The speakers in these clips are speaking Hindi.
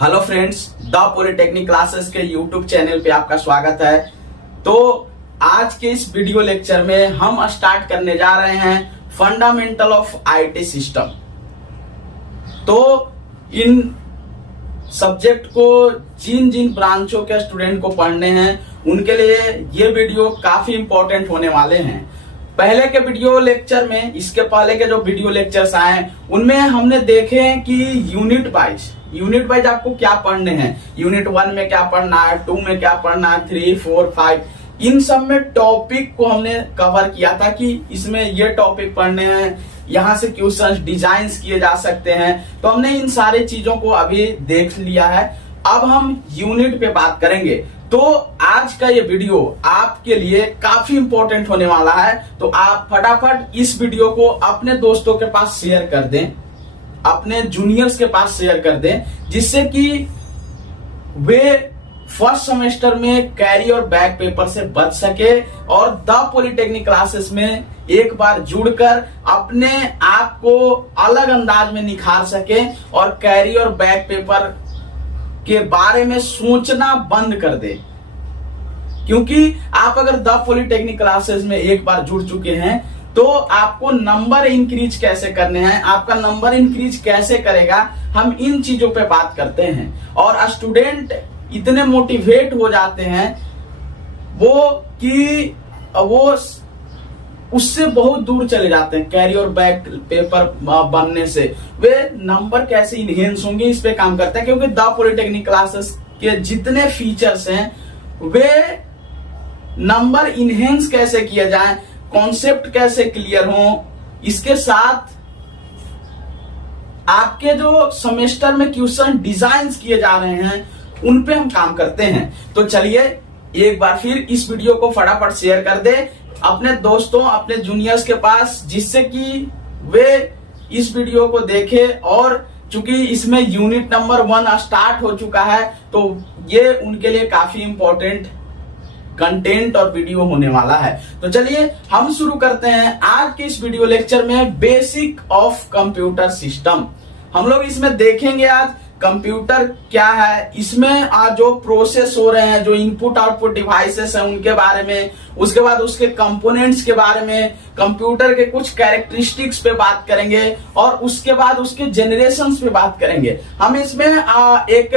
Hello friends, the polytechnic classes के यूट्यूब चैनल पे आपका स्वागत है। तो आज के इस वीडियो लेक्चर में हम स्टार्ट करने जा रहे हैं फंडामेंटल ऑफ आईटी सिस्टम। तो इन सब्जेक्ट को जिन जिन ब्रांचों के स्टूडेंट को पढ़ने हैं उनके लिए ये वीडियो काफी इंपॉर्टेंट होने वाले हैं। पहले के वीडियो लेक्चर में, इसके पहले के जो वीडियो लेक्चर्स आए उनमें हमने देखे कि यूनिट वाइज आपको क्या पढ़ने हैं। यूनिट 1 में क्या पढ़ना है, 2 में क्या पढ़ना है, 3, 4, 5, इन सब में टॉपिक को हमने कवर किया था कि इसमें ये टॉपिक पढ़ने हैं, यहाँ से क्वेश्चंस डिजाइन किए जा सकते हैं। तो हमने इन सारे चीजों को अभी देख लिया है। अब हम यूनिट पे बात करेंगे। तो आज का ये वीडियो आपके लिए काफी इंपॉर्टेंट होने वाला है। तो आप फटाफट इस वीडियो को अपने दोस्तों के पास शेयर कर दें, अपने जूनियर्स के पास शेयर कर दें, जिससे कि वे फर्स्ट सेमेस्टर में कैरी और बैक पेपर से बच सके और द पॉलिटेक्निक क्लासेस में एक बार जुड़कर अपने आप को अलग अंदाज में निखार सके और कैरी और बैक पेपर के बारे में सोचना बंद कर दे। क्योंकि आप अगर द पॉलिटेक्निक क्लासेस में एक बार जुड़ चुके हैं तो आपको नंबर इंक्रीज कैसे करने हैं, आपका नंबर इंक्रीज कैसे करेगा, हम इन चीजों पे बात करते हैं। और स्टूडेंट इतने मोटिवेट हो जाते हैं वो उससे बहुत दूर चले जाते हैं कैरी और बैक पेपर बनने से। वे नंबर कैसे इनहेंस होंगे इस पे काम करते हैं, क्योंकि द पॉलिटेक्निक क्लासेस के जितने फीचर्स हैं वे नंबर इनहेंस कैसे किया जाए, कॉन्सेप्ट कैसे क्लियर हो, इसके साथ आपके जो सेमेस्टर में क्वेश्चन डिजाइन किए जा रहे हैं उन पे हम काम करते हैं। तो चलिए एक बार फिर इस वीडियो को फटाफट शेयर कर दे अपने दोस्तों, अपने जूनियर्स के पास, जिससे कि वे इस वीडियो को देखें। और चूंकि इसमें यूनिट नंबर 1 स्टार्ट हो चुका है तो ये उनके लिए काफी इंपॉर्टेंट कंटेंट और वीडियो होने वाला है। तो चलिए हम शुरू करते हैं आज के इस वीडियो लेक्चर में बेसिक ऑफ कंप्यूटर सिस्टम। हम लोग इसमें देखेंगे आज कंप्यूटर क्या है, इसमें जो प्रोसेस हो रहे हैं, जो इनपुट आउटपुट डिवाइसेस हैं उनके बारे में, उसके बाद उसके कंपोनेंट्स के बारे में, कंप्यूटर के कुछ कैरेक्टरिस्टिक्स पे बात करेंगे और उसके बाद उसके जनरेशंस पे बात करेंगे। हम इसमें एक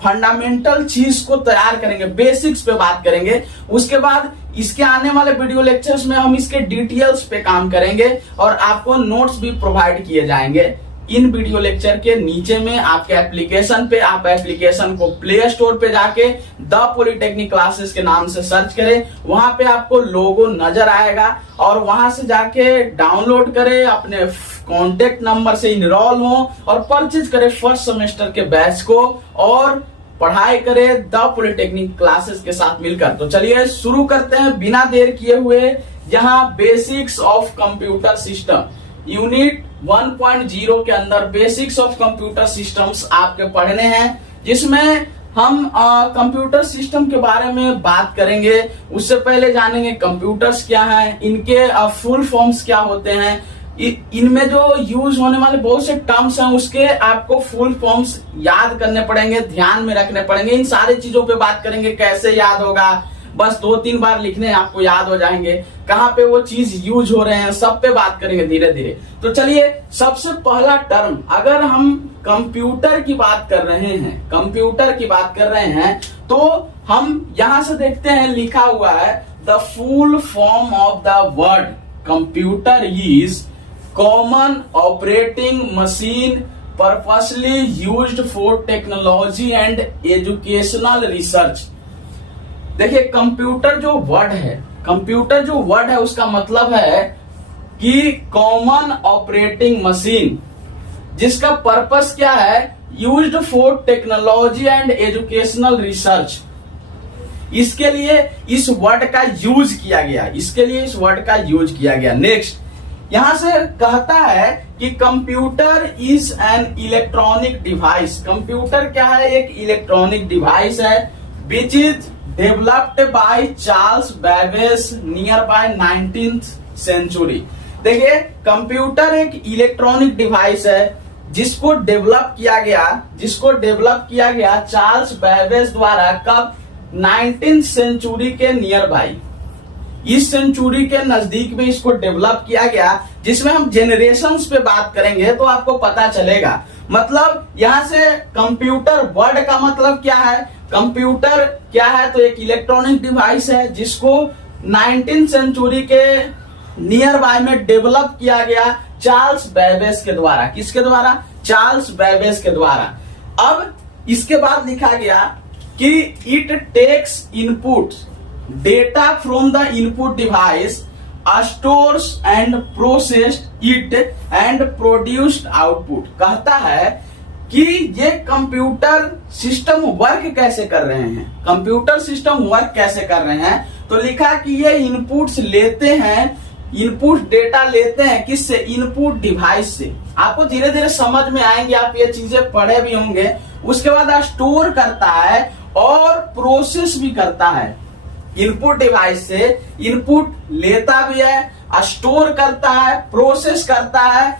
फंडामेंटल चीज को तैयार करेंगे, बेसिक्स पे बात करेंगे। उसके बाद इसके आने वाले वीडियो लेक्चर्स में हम इसके डिटेल्स पे काम करेंगे और आपको नोट्स भी प्रोवाइड किए जाएंगे। इन वीडियो लेक्चर के नीचे में आपके एप्लीकेशन पे, आप एप्लीकेशन को प्ले स्टोर पे जाके द पॉलिटेक्निक क्लासेस के नाम से सर्च करें, वहां पे आपको लोगो नजर आएगा और वहां से जाके डाउनलोड करें, अपने कॉन्टेक्ट नंबर से इनरोल हो और परचेज करें फर्स्ट सेमेस्टर के बैच को और पढ़ाई करें द पॉलिटेक्निक क्लासेस के साथ मिलकर। तो चलिए शुरू करते हैं बिना देर किए हुए। यहाँ basics of computer system unit 1.0 के अंदर बेसिक्स ऑफ कंप्यूटर सिस्टम्स आपके पढ़ने हैं, जिसमें हम कंप्यूटर सिस्टम के बारे में बात करेंगे। उससे पहले जानेंगे कंप्यूटर्स क्या हैं, इनके फुल फॉर्म्स क्या होते हैं, इनमें जो यूज होने वाले बहुत से टर्म्स हैं उसके आपको फुल फॉर्म्स याद करने पड़ेंगे, ध्यान में रखने पड़ेंगे। इन सारी चीजों पे बात करेंगे, कैसे याद होगा, बस 2-3 बार लिखने आपको याद हो जाएंगे, कहाँ पे वो चीज यूज हो रहे हैं, सब पे बात करेंगे धीरे धीरे। तो चलिए सबसे पहला टर्म, अगर हम कंप्यूटर की बात कर रहे हैं तो हम यहां से देखते हैं लिखा हुआ है the full form of the word computer is common operating machine purposely used for technology and educational research. देखिए कंप्यूटर जो वर्ड है उसका मतलब है कि कॉमन ऑपरेटिंग मशीन, जिसका पर्पस क्या है, used for technology and educational research. इसके लिए इस वर्ड का यूज किया गया। नेक्स्ट यहां से कहता है कि computer is an electronic device. Computer क्या है, एक इलेक्ट्रॉनिक डिवाइस है which is developed by Charles Babbage near by 19th century. देखिए कंप्यूटर एक इलेक्ट्रॉनिक डिवाइस है जिसको डेवलप किया गया चार्ल्स बेबेज द्वारा कब 19th सेंचुरी के नियर बाई, इस सेंचुरी के नजदीक में इसको डेवलप किया गया, जिसमें हम जेनरेशंस पे बात करेंगे तो आपको पता चलेगा। मतलब यहां से कंप्यूटर वर्ड का मतलब क्या है, कंप्यूटर क्या है तो एक इलेक्ट्रॉनिक डिवाइस है जिसको 19th सेंचुरी के नियर बाय में डेवलप किया गया चार्ल्स बेबेज के द्वारा। किसके द्वारा? चार्ल्स बेबेज के द्वारा। अब इसके बाद लिखा गया कि it takes input data from the input device, stores and processed it and produced output. कहता है कि ये कंप्यूटर सिस्टम वर्क कैसे कर रहे हैं, कंप्यूटर सिस्टम वर्क कैसे कर रहे हैं, तो लिखा कि ये इनपुट्स लेते हैं, इनपुट डेटा लेते हैं किससे? इनपुट डिवाइस से। आपको धीरे धीरे समझ में आएंगे, आप ये चीजें पढ़े भी होंगे। उसके बाद स्टोर करता है और प्रोसेस भी करता है। इनपुट डिवाइस से इनपुट लेता भी है, स्टोर करता है, प्रोसेस करता है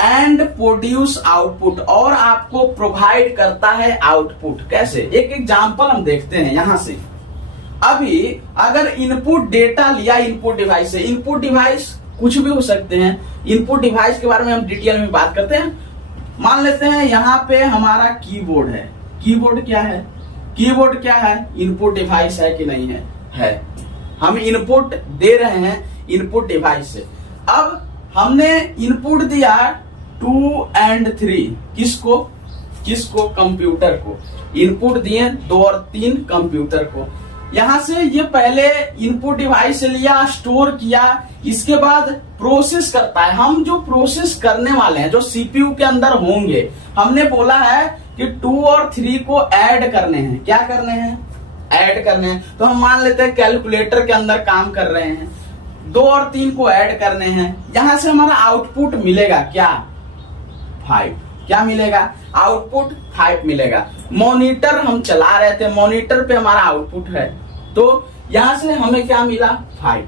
एंड प्रोड्यूस आउटपुट, और आपको प्रोवाइड करता है आउटपुट। कैसे? एक एग्जांपल हम देखते हैं यहां से। अभी अगर इनपुट डेटा लिया इनपुट डिवाइस से, इनपुट डिवाइस कुछ भी हो सकते हैं, इनपुट डिवाइस के बारे में हम डिटेल में बात करते हैं। मान लेते हैं यहाँ पे हमारा कीबोर्ड है। कीबोर्ड क्या है? कीबोर्ड क्या है? इनपुट डिवाइस है कि नहीं है? है। हम इनपुट दे रहे हैं इनपुट डिवाइस से। अब हमने इनपुट दिया 2 and 3, किसको? किसको? कंप्यूटर को। इनपुट दिए 2 और 3 कंप्यूटर को। यहां से ये पहले इनपुट डिवाइस से लिया, स्टोर किया, इसके बाद प्रोसेस करता है। हम जो प्रोसेस करने वाले हैं, जो सीपीयू के अंदर होंगे, हमने बोला है कि 2 और 3 को ऐड करने हैं। क्या करने हैं? ऐड करने हैं। तो हम मान लेते हैं कैलकुलेटर के अंदर काम कर रहे हैं, 2 और 3 को ऐड करने हैं। यहां से हमारा आउटपुट मिलेगा क्या? 5। क्या मिलेगा? आउटपुट 5 मिलेगा। मॉनिटर हम चला रहे थे, मॉनिटर पे हमारा आउटपुट है, तो यहां से हमें क्या मिला? 5।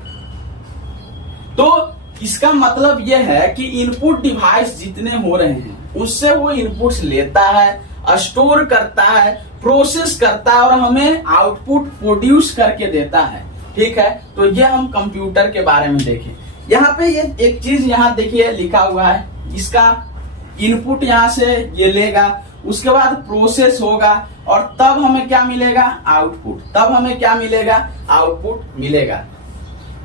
तो इसका मतलब यह है कि इनपुट डिवाइस जितने हो रहे हैं उससे वो इनपुट्स लेता है, स्टोर करता है, प्रोसेस करता है और हमें आउटपुट प्रोड्यूस करके देता है। ठीक है, तो ये हम कंप्यूटर के बारे में देखें। यहाँ पे ये एक चीज यहाँ देखिए लिखा हुआ है, इसका इनपुट यहां से ये लेगा, उसके बाद प्रोसेस होगा और तब हमें क्या मिलेगा? आउटपुट। तब हमें क्या मिलेगा? आउटपुट मिलेगा।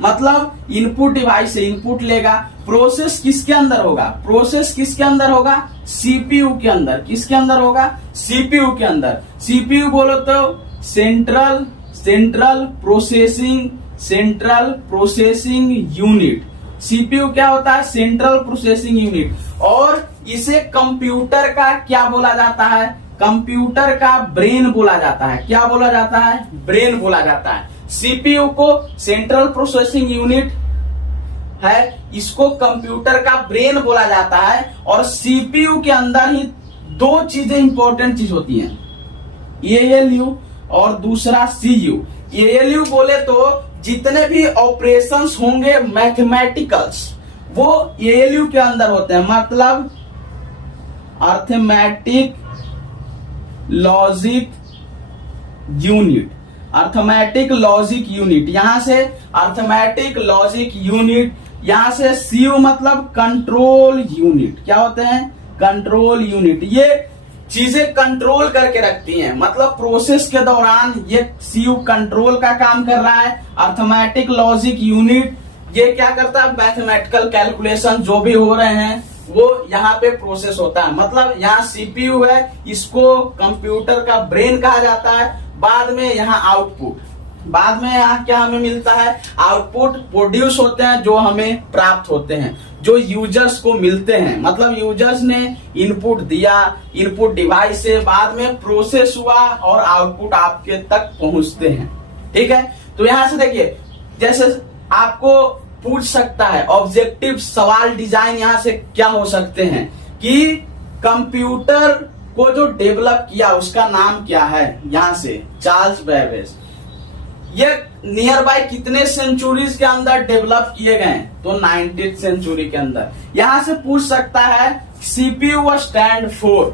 मतलब इनपुट डिवाइस से इनपुट लेगा, प्रोसेस किसके अंदर होगा? प्रोसेस किसके अंदर होगा? सीपीयू के अंदर। किसके अंदर होगा? सीपीयू के अंदर। सीपीयू बोलो तो सेंट्रल प्रोसेसिंग यूनिट। सीपीयू क्या होता है? Central processing unit. और इसे कंप्यूटर का क्या बोला जाता है? कंप्यूटर का ब्रेन बोला जाता है। क्या बोला जाता है? ब्रेन बोला जाता है। सीपीयू को सेंट्रल प्रोसेसिंग यूनिट है, इसको कंप्यूटर का ब्रेन बोला जाता है। और सीपीयू के अंदर ही 2 चीजें इंपॉर्टेंट चीज होती हैं, एएलयू और दूसरा सीयू। एएलयू बोले तो जितने भी ऑपरेशंस होंगे मैथमेटिकल्स, वो एएलयू के अंदर होते हैं। मतलब arithmetic logic unit. Arithmetic logic unit, यहां से अर्थमेटिक लॉजिक यूनिट, यहां से सीयू मतलब कंट्रोल यूनिट। क्या होते हैं? Control unit. ये चीजें कंट्रोल करके रखती हैं, मतलब प्रोसेस के दौरान ये सीयू कंट्रोल का काम कर रहा है। अर्थमेटिक लॉजिक यूनिट ये क्या करता है? मैथमेटिकल कैलकुलेशन जो भी हो रहे हैं वो यहाँ पे प्रोसेस होता है। मतलब यहाँ सीपीयू है, इसको कंप्यूटर का ब्रेन कहा जाता है। बाद में यहाँ आउटपुट, बाद में यहाँ क्या हमें मिलता है? आउटपुट प्रोड्यूस होते हैं, जो हमें प्राप्त होते हैं, जो यूजर्स को मिलते हैं। मतलब यूजर्स ने इनपुट दिया इनपुट डिवाइस से, बाद में प्रोसेस हुआ और आउटपुट आपके तक पहुंचते हैं। ठीक है, तो यहां से देखिए, जैसे आपको पूछ सकता है ऑब्जेक्टिव सवाल डिजाइन यहां से क्या हो सकते हैं कि कंप्यूटर को जो डेवलप किया उसका नाम क्या है? यहां से चार्ल्स बेबेज। ये नियर बाय कितने सेंचुरीज के अंदर डेवलप किए गए? तो 19th सेंचुरी के अंदर। यहां से पूछ सकता है CPU स्टैंड फॉर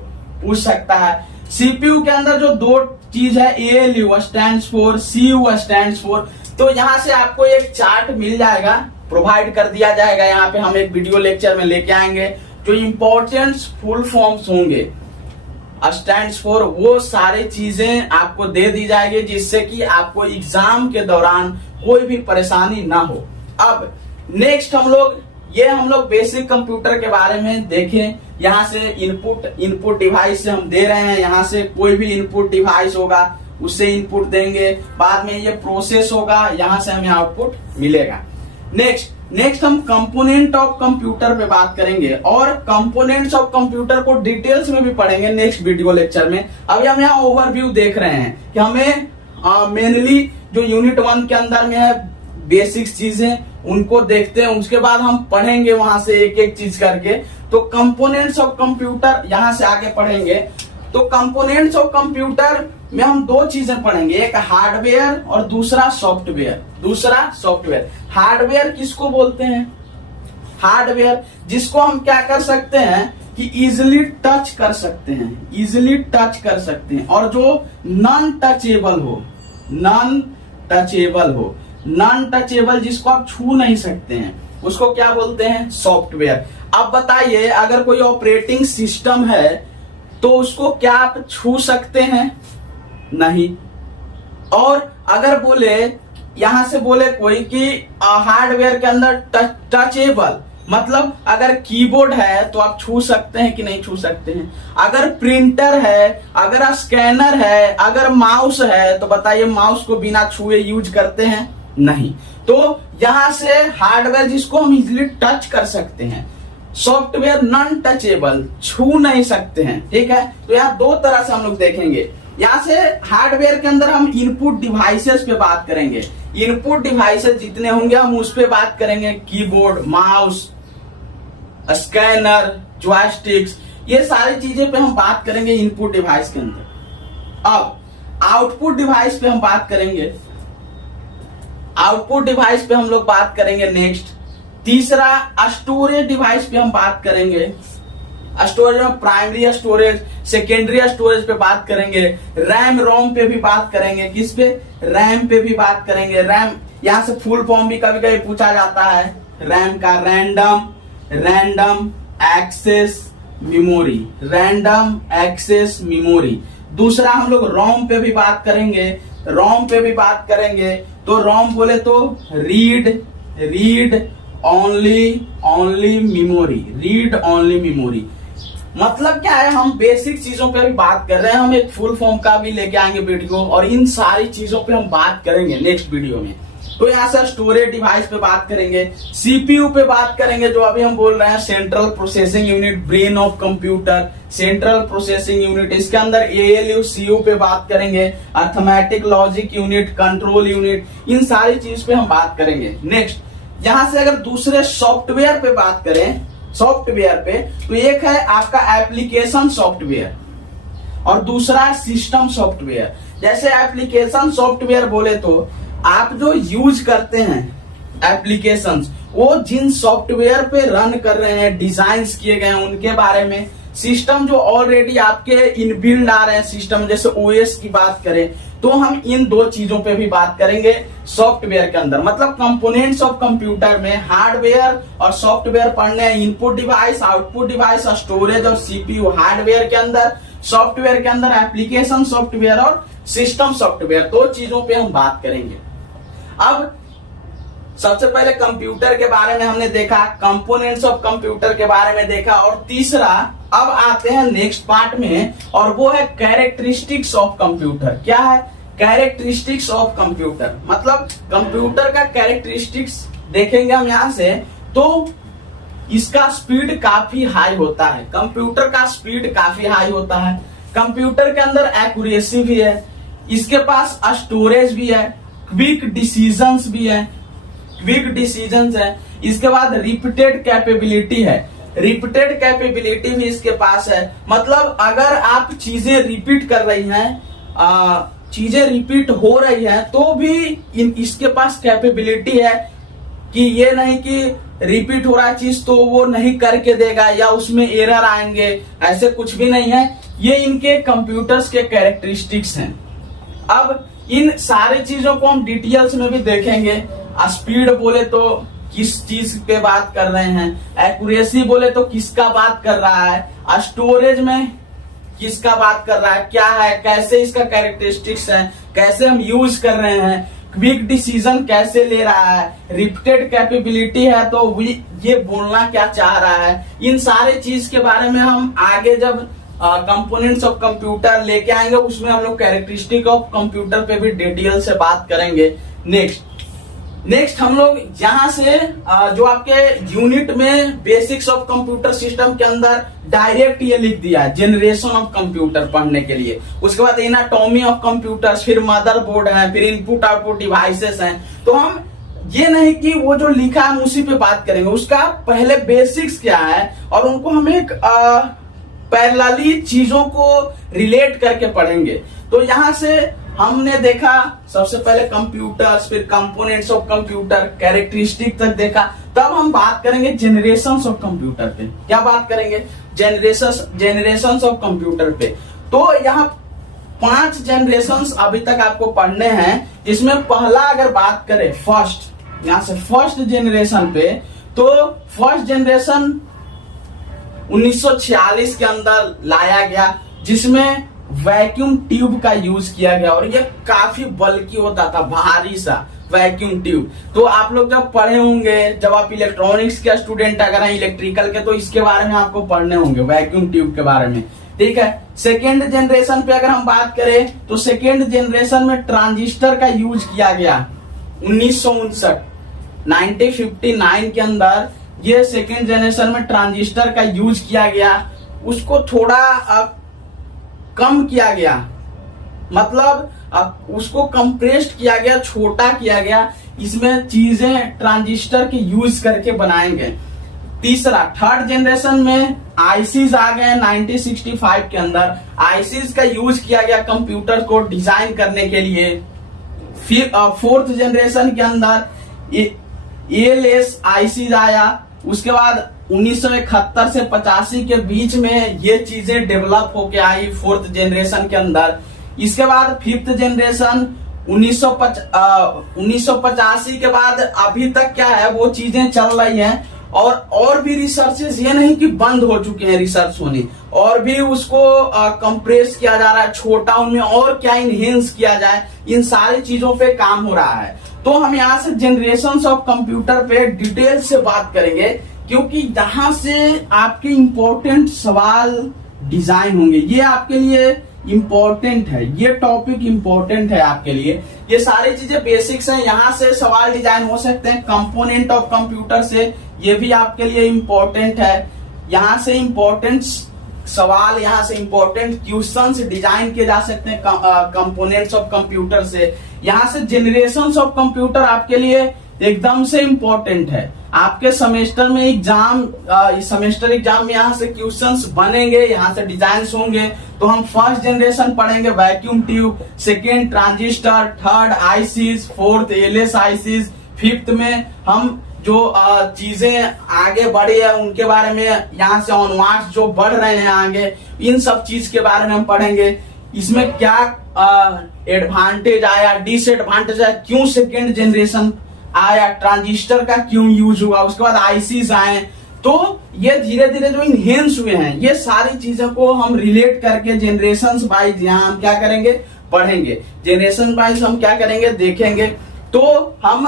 पूछ सकता है। CPU के अंदर जो दो चीज है, ALU stands for, CU stands for. तो यहाँ से आपको एक चार्ट मिल जाएगा, प्रोवाइड कर दिया जाएगा। यहाँ पे हम एक वीडियो लेक्चर में लेके आएंगे जो इंपॉर्टेंट फुल फॉर्म्स होंगे स्टैंड्स फॉर, वो सारी चीजें आपको दे दी जाएगी जिससे कि आपको एग्जाम के दौरान कोई भी परेशानी ना हो। अब नेक्स्ट हम लोग बेसिक कंप्यूटर के बारे में देखें। यहाँ से इनपुट डिवाइस से हम दे रहे हैं, यहाँ से कोई भी इनपुट डिवाइस होगा उससे इनपुट देंगे, बाद में ये प्रोसेस होगा, यहाँ से हमें आउटपुट मिलेगा। नेक्स्ट हम कंपोनेंट ऑफ कंप्यूटर पे बात करेंगे और कंपोनेंट्स ऑफ कंप्यूटर को डिटेल्स में भी पढ़ेंगे नेक्स्ट वीडियो लेक्चर में। अभी हम यहाँ ओवरव्यू देख रहे हैं कि हमें मेनली जो यूनिट 1 के अंदर में है बेसिक्स चीजें उनको देखते हैं, उसके बाद हम पढ़ेंगे वहां से एक एक चीज करके। तो कंपोनेंट्स ऑफ कंप्यूटर यहाँ से आगे पढ़ेंगे। तो कंपोनेंट्स ऑफ कंप्यूटर में हम दो चीजें पढ़ेंगे, एक हार्डवेयर और दूसरा सॉफ्टवेयर। हार्डवेयर किसको बोलते हैं? हार्डवेयर जिसको हम क्या कर सकते हैं कि इजिली टच कर सकते हैं, और जो नॉन टचेबल जिसको आप छू नहीं सकते हैं उसको क्या बोलते हैं? सॉफ्टवेयर। अब बताइए, अगर कोई ऑपरेटिंग सिस्टम है तो उसको क्या आप छू सकते हैं? नहीं। और अगर यहां से बोले कोई कि हार्डवेयर के अंदर टचेबल, मतलब अगर कीबोर्ड है तो आप छू सकते हैं कि नहीं छू सकते हैं? अगर प्रिंटर है, अगर स्कैनर है, अगर माउस है, तो बताइए माउस को बिना छुए यूज करते हैं? नहीं। तो यहां से हार्डवेयर जिसको हम इजिली टच कर सकते हैं, सॉफ्टवेयर नॉन टचेबल, छू नहीं सकते हैं। ठीक है, तो यहाँ दो तरह से हम लोग देखेंगे। यहाँ से हार्डवेयर के अंदर हम इनपुट डिवाइसेस पे बात करेंगे। इनपुट डिवाइसेस जितने होंगे हम उस पे बात करेंगे, कीबोर्ड, माउस, स्कैनर, जॉयस्टिक्स, ये सारी चीजें पे हम बात करेंगे इनपुट डिवाइस के अंदर। अब आउटपुट डिवाइस पे हम बात करेंगे। हम लोग बात करेंगे नेक्स्ट। तीसरा स्टोरेज डिवाइस पे हम बात करेंगे। स्टोरेज में प्राइमरी स्टोरेज, सेकेंडरी स्टोरेज पे बात करेंगे। रैम रोम पे भी बात करेंगे। किस पे? रैम पे भी बात करेंगे। रैम यहाँ से फुल फॉर्म भी कभी कभी पूछा जाता है रैम का, रैंडम एक्सेस मेमोरी। दूसरा हम लोग रोम पे भी बात करेंगे। तो रोम बोले तो रीड ओनली मेमोरी। मतलब क्या है, हम बेसिक चीजों पे भी बात कर रहे हैं, हम एक फुल फॉर्म का भी लेके आएंगे वीडियो और इन सारी चीजों पे हम बात करेंगे नेक्स्ट वीडियो में। तो यहाँ से स्टोरेज डिवाइस पे बात करेंगे, CPU पे बात करेंगे, जो अभी हम बोल रहे हैं central processing unit, brain of computer, central processing unit. इसके अंदर ALU CU पे बात करेंगे, arithmetic logic unit, control unit, इन सारी चीज पे हम बात करेंगे नेक्स्ट। यहाँ से अगर दूसरे सॉफ्टवेयर पे बात करें, तो एक है आपका एप्लीकेशन सॉफ्टवेयर और दूसरा सिस्टम सॉफ्टवेयर। जैसे एप्लीकेशन सॉफ्टवेयर बोले तो आप जो यूज करते हैं एप्लीकेशंस, वो जिन सॉफ्टवेयर पे रन कर रहे हैं, डिजाइन्स किए गए हैं उनके बारे में। सिस्टम जो ऑलरेडी आपके इनबिल्ड आ रहे हैं सिस्टम, जैसे OS की बात करें तो हम इन दो चीजों पे भी बात करेंगे सॉफ्टवेयर के अंदर। मतलब कंपोनेंट्स ऑफ कंप्यूटर में हार्डवेयर और सॉफ्टवेयर पढ़ने हैं, input device, output device, storage और CPU हार्डवेयर के अंदर, सॉफ्टवेयर के अंदर एप्लीकेशन सॉफ्टवेयर और सिस्टम सॉफ्टवेयर, दो चीजों पे हम बात करेंगे। अब सबसे पहले कंप्यूटर के बारे में हमने देखा, कंपोनेंट्स ऑफ कंप्यूटर के बारे में देखा, और तीसरा अब आते हैं नेक्स्ट पार्ट में, और वो है कैरेक्टरिस्टिक्स ऑफ कंप्यूटर। क्या है? कैरेक्टरिस्टिक्स ऑफ कंप्यूटर, मतलब कंप्यूटर का कैरेक्टरिस्टिक्स देखेंगे हम यहाँ से। तो इसका स्पीड काफी हाई होता है, कंप्यूटर का स्पीड काफी हाई होता है। कंप्यूटर के अंदर एक्यूरेसी भी है, इसके पास स्टोरेज भी है, क्विक डिसीजंस है, इसके बाद रिपीटेड कैपेबिलिटी है, रिपीटेड कैपेबिलिटी भी इसके पास है। मतलब अगर आप चीजें रिपीट कर रही हैं, चीजें रिपीट हो रही हैं, तो भी इसके पास कैपेबिलिटी है कि ये नहीं कि रिपीट हो रहा है चीज तो वो नहीं करके देगा या उसमें एरर आएंगे, ऐसे कुछ भी नहीं है। ये इनके कंप्यूटर्स के कैरेक्टरिस्टिक्स हैं। अब इन सारी चीजों को हम डिटेल्स में भी देखेंगे। स्पीड बोले तो किस चीज पे बात कर रहे हैं, एक्यूरेसी बोले तो किसका बात कर रहा है, स्टोरेज में किसका बात कर रहा है, क्या है, कैसे इसका कैरेक्टरिस्टिक्स है, कैसे हम यूज कर रहे हैं, क्विक डिसीजन कैसे ले रहा है, रिपीटेड कैपेबिलिटी है तो ये बोलना क्या चाह रहा है। इन सारे चीज के बारे में हम आगे जब कंपोनेंट्स ऑफ कंप्यूटर लेके आएंगे उसमें हम लोग कैरेक्टरिस्टिक ऑफ कंप्यूटर पे भी डिटेल से बात करेंगे। नेक्स्ट हम लोग यहाँ से जो आपके यूनिट में बेसिक्स ऑफ कंप्यूटर सिस्टम के अंदर डायरेक्ट ये लिख दिया है जनरेशन ऑफ कंप्यूटर पढ़ने के लिए। उसके बाद एनाटॉमी ऑफ कंप्यूटर्स, फिर मदरबोर्ड है, फिर इनपुट आउटपुट डिवाइसेस हैं। तो हम ये नहीं कि वो जो लिखा है उसी पे बात करेंगे, उसका पहले बेसिक्स क्या है और उनको हम एक पैरेलली चीजों को रिलेट करके पढ़ेंगे। तो यहाँ से हमने देखा सबसे पहले कंप्यूटर्स, फिर कंपोनेंट्स ऑफ कंप्यूटर, कैरेक्टरिस्टिक तक देखा। तब हम बात करेंगे जनरेशंस ऑफ कंप्यूटर पे। क्या बात करेंगे? जनरेशंस ऑफ कंप्यूटर पे। तो यहाँ 5 जनरेशंस अभी तक आपको पढ़ने हैं। इसमें पहला अगर बात करें फर्स्ट, यहाँ से फर्स्ट जनरेशन पे, तो फर्स्ट जनरेशन 1946 के अंदर लाया गया जिसमें वैक्यूम ट्यूब का यूज किया गया और ये काफी बल्कि होता था, भारी सा वैक्यूम ट्यूब। तो आप लोग जब पढ़े होंगे, जब आप इलेक्ट्रॉनिक्स के स्टूडेंट अगर हैं इलेक्ट्रिकल के, तो इसके बारे में आपको पढ़ने होंगे वैक्यूम ट्यूब के बारे में। ठीक है। सेकेंड जनरेशन पे अगर हम बात करें तो सेकेंड जनरेशन में ट्रांजिस्टर का यूज किया गया 1959 के अंदर। ये सेकेंड जनरेशन में ट्रांजिस्टर का यूज किया गया, उसको थोड़ा कम किया गया, मतलब उसको कंप्रेस्ड किया गया, छोटा किया गया। इसमें चीजें ट्रांजिस्टर के यूज करके बनाएंगे। तीसरा थर्ड जनरेशन में आईसीज आ गए 1965 के अंदर। आईसीज का यूज किया गया कंप्यूटर को डिजाइन करने के लिए। फिर फोर्थ जनरेशन के अंदर एएलएस आईसीज आया। उसके बाद 1971 से 85 के बीच में ये चीजें डेवलप होके आई फोर्थ जनरेशन के अंदर। इसके बाद फिफ्थ जनरेशन 1985 के बाद अभी तक क्या है वो चीजें चल रही हैं और भी रिसर्चेस, ये नहीं कि बंद हो चुके हैं रिसर्च होने, और भी उसको कंप्रेस किया जा रहा है, छोटा उनमें और क्या इनहेंस किया जाए, इन सारी चीजों पे काम हो रहा है। तो हम यहाँ से जनरेशंस ऑफ कंप्यूटर पे डिटेल से बात करेंगे क्योंकि यहाँ से आपके इंपॉर्टेंट सवाल डिजाइन होंगे। ये आपके लिए इंपॉर्टेंट है, ये टॉपिक इंपॉर्टेंट है आपके लिए। ये सारी चीजें बेसिक्स हैं, यहाँ से सवाल डिजाइन हो सकते हैं। कंपोनेंट ऑफ कंप्यूटर से ये भी आपके लिए इंपॉर्टेंट है। यहाँ से इंपॉर्टेंट सवाल, यहाँ से इंपॉर्टेंट क्वेश्चंस डिजाइन किए जा सकते हैं कंपोनेंट्स ऑफ कंप्यूटर से। यहाँ से जनरेशंस ऑफ कंप्यूटर आपके लिए एकदम से इंपॉर्टेंट है। आपके सेमेस्टर में एग्जाम, सेमेस्टर एग्जाम में यहाँ से क्वेश्चंस बनेंगे, यहाँ से डिजाइन होंगे। तो हम फर्स्ट जनरेशन पढ़ेंगे vacuum tube, second transistor, third ICs, fourth ALS ICs, fifth में हम जो चीजें आगे बढ़ी है उनके बारे में, यहाँ से ऑनवर्ड्स जो बढ़ रहे हैं आगे, इन सब चीज के बारे में हम पढ़ेंगे। इसमें क्या एडवांटेज आया, डिसएडवांटेज आया, क्यों सेकेंड जनरेशन आया, ट्रांजिस्टर का क्यों यूज हुआ, उसके बाद आईसीज आए। तो ये धीरे धीरे जो इनहेंस हुए हैं, ये सारी चीजों को हम रिलेट करके जनरेशंस वाइज यहाँ हम क्या करेंगे, पढ़ेंगे। जनरेशन वाइज हम क्या करेंगे, देखेंगे। तो हम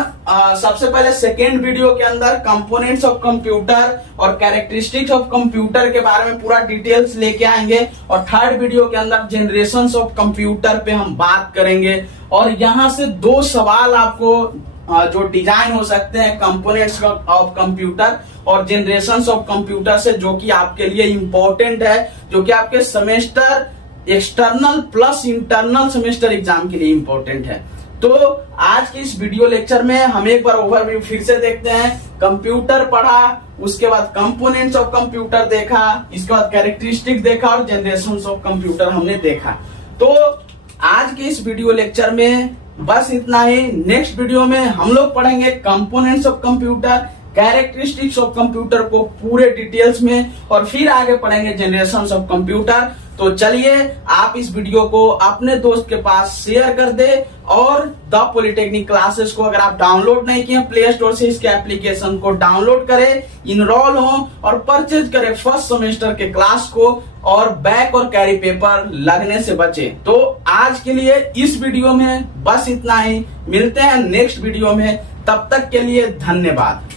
सबसे पहले सेकेंड वीडियो के अंदर कंपोनेंट्स ऑफ कंप्यूटर और कैरेक्टरिस्टिक्स ऑफ कंप्यूटर के बारे में पूरा डिटेल्स लेके आएंगे और थर्ड वीडियो के अंदर जनरेशंस ऑफ कंप्यूटर पे हम बात करेंगे। और यहाँ से 2 सवाल आपको जो डिजाइन हो सकते हैं कंपोनेंट्स ऑफ कंप्यूटर और जनरेशंस ऑफ कंप्यूटर से, जो कि आपके लिए इंपॉर्टेंट है, जो कि आपके semester external plus internal semester exam के लिए इंपॉर्टेंट है। तो आज के इस वीडियो लेक्चर में हम एक बार ओवरव्यू फिर से देखते हैं। कंप्यूटर पढ़ा, उसके बाद कंपोनेंट्स ऑफ कंप्यूटर देखा, इसके बाद कैरेक्टरिस्टिक देखा और जनरेशंस ऑफ कंप्यूटर हमने देखा। तो आज के इस वीडियो लेक्चर में बस इतना ही। नेक्स्ट वीडियो में हम लोग पढ़ेंगे components of computer, characteristics of computer को पूरे डिटेल्स में, और फिर आगे पढ़ेंगे जनरेशन ऑफ कंप्यूटर। तो चलिए आप इस वीडियो को अपने दोस्त के पास शेयर कर दे, और द पॉलिटेक्निक क्लासेस को अगर आप डाउनलोड नहीं किए प्ले स्टोर से इसके एप्लीकेशन को डाउनलोड करें, इनरोल हो और परचेज करें फर्स्ट सेमेस्टर के क्लास को, और बैक और कैरी पेपर लगने से बचे। तो आज के लिए इस वीडियो में बस इतना ही, मिलते हैं नेक्स्ट वीडियो में, तब तक के लिए धन्यवाद।